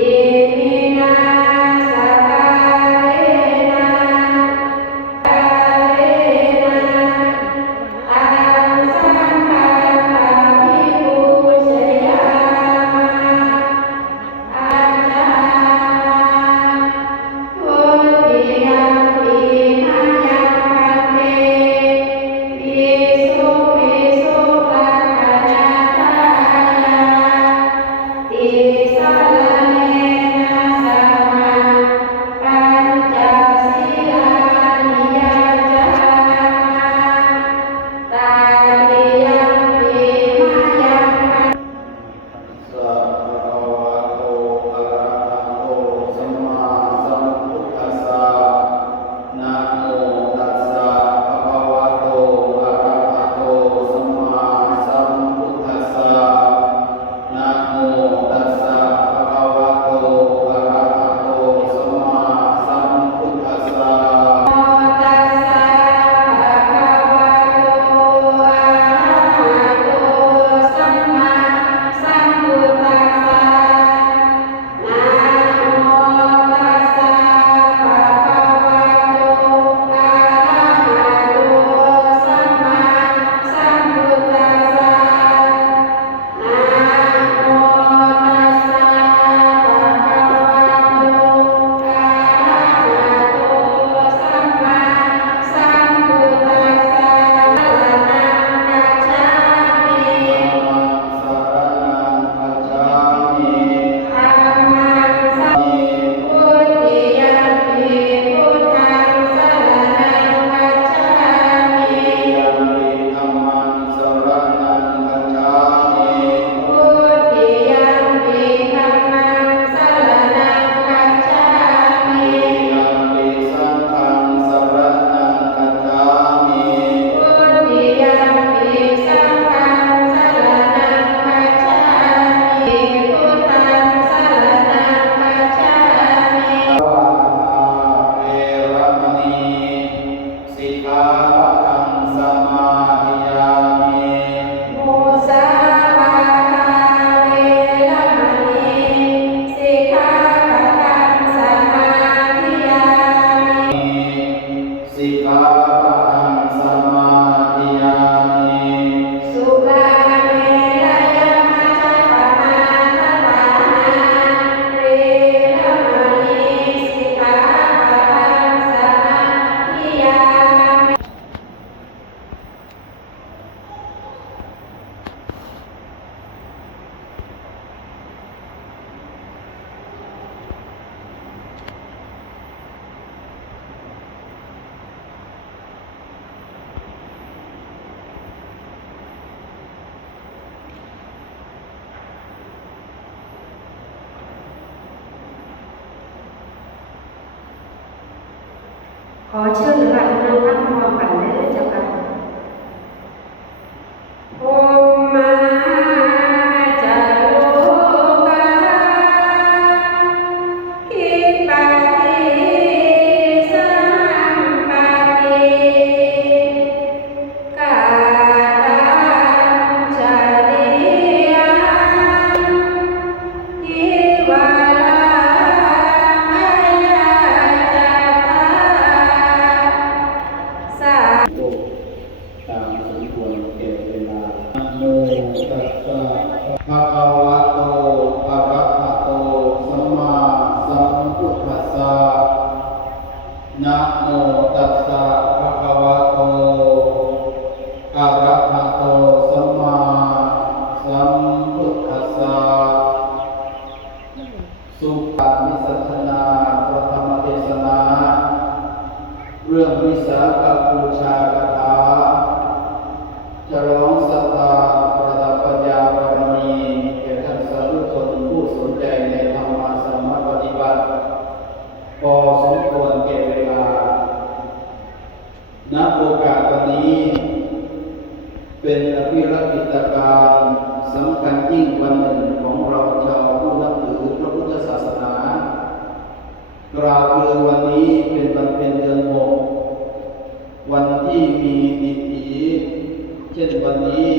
Amen. có chưa? Được lại năng năng hoặc bản lễ cho cả เรื่องวิสาขบูชากถาจะร้องสตาประดับปัญญาบารมีแก่ท่านสาธุชนผู้สนใจในธรรมะสมปฏิบัติพอสมควรเก่เวลาณโอกาสวันนี้ เป็นอภิรักิตการสำคัญยิ่งวัน ช่นวันนี้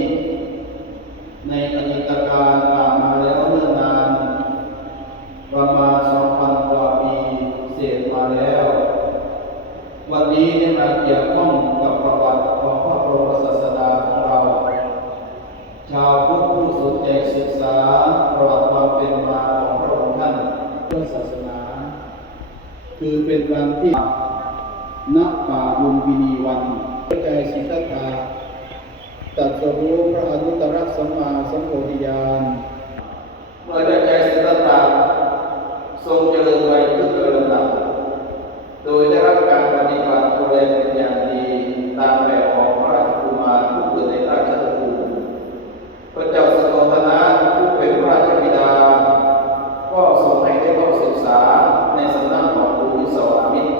ในอดีตการผ่านมาแล้วเมื่อนาน ประมาณสองพันกว่าปีเศษมาแล้ว วันนี้ในกมาเกี่ยวข้องกับประวัติของพระบรมศาสดาของเรา ชาวพุทธผู้สนใจศึกษาประวัติความเป็นมาของพระองค์ท่านเพื่อศาสนา คือเป็นการที่ณป่าบุญวินีวันใจศิทธา ตัดสรู้พระอนุตตรสัมมาสัมโพธิญาณเมื่อได้ใจสตตาทรงเจริญไปทุกระดับโดยได้รับการปฏิบัติดูแลเป็นอย่างดีตามแบบของพระราชกุมารผู้เกิดในราชตระกูลพระเจ้าสนองธนาผู้เป็นพระราชบิดา ก็ทรงให้ได้รับศึกษาในสำนักของภูมิสวามิตร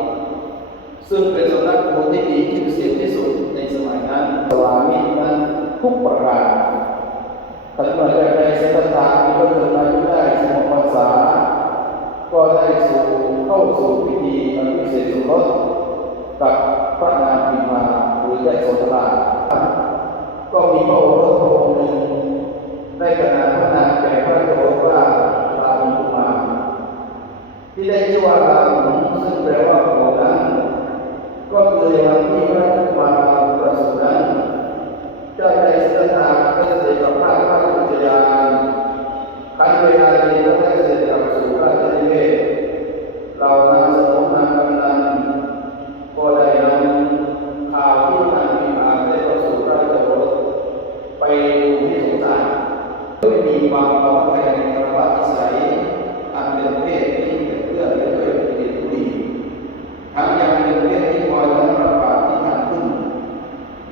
ซึ่งเป็นสำนักโพธิดีที่พิเศที่สุด ทุกประการตั้งแต่ในสัตตาที่ระชนมายุได้สมภาษา ก็ได้สู่เข้าสู่พิธีอภิเษกสมรสกับพระนางพิมาหรือได้สนทนาก็มีพระโอรสพระองค์หนึ่งได้กระนาพระนางแก่พระโจรว่าลามุมา ที่ได้ชื่อว่าลามุซึ่งแปลว่าหัวนั้นก็คือลำที่พระจุมา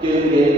doing it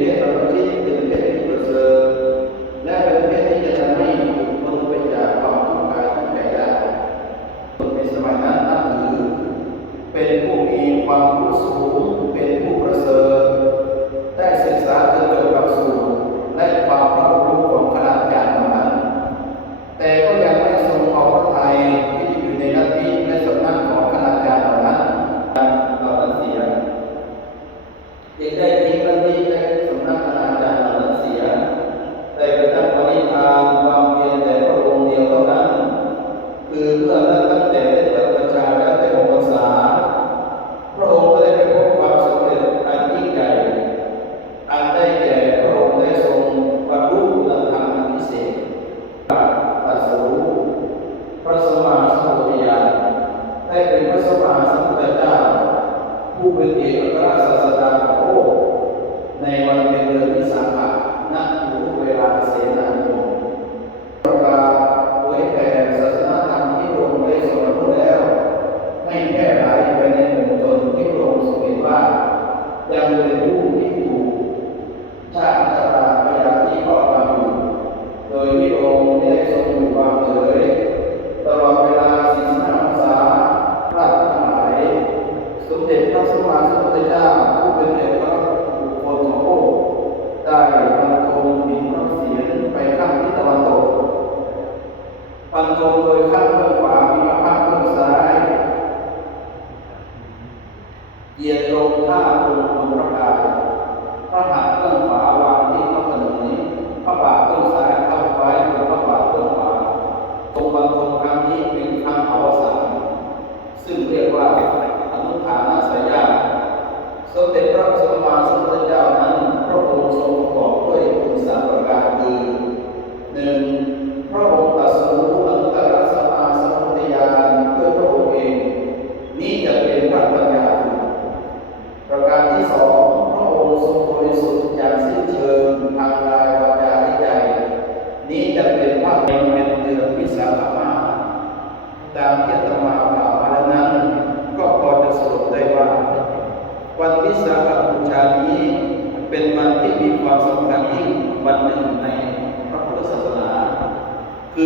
Oh, iya.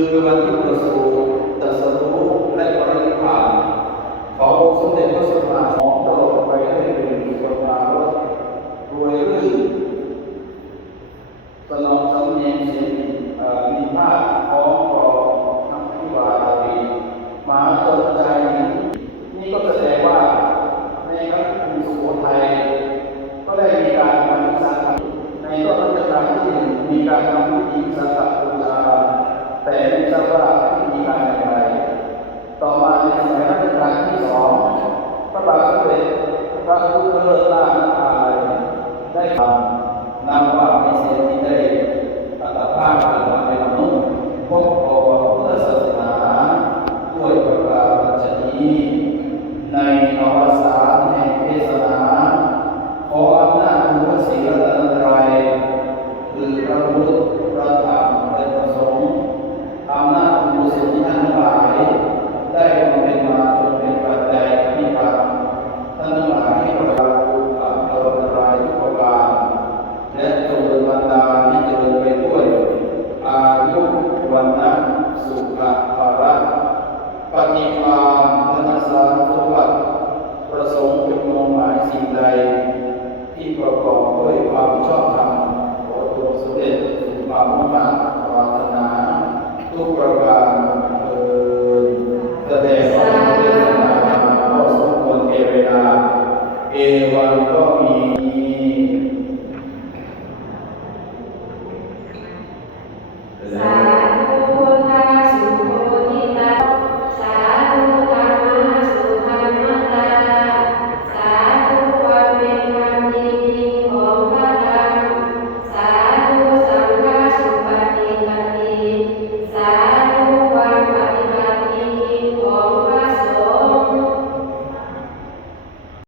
durante 南无 ประกอบด้วยความชอบธรรมขอจงสำเร็จความมุ่งมั่นปรารถนา ทุกประการเอิแสดงควาเมตตาพอสมควรเอเวลาเอวังก็มี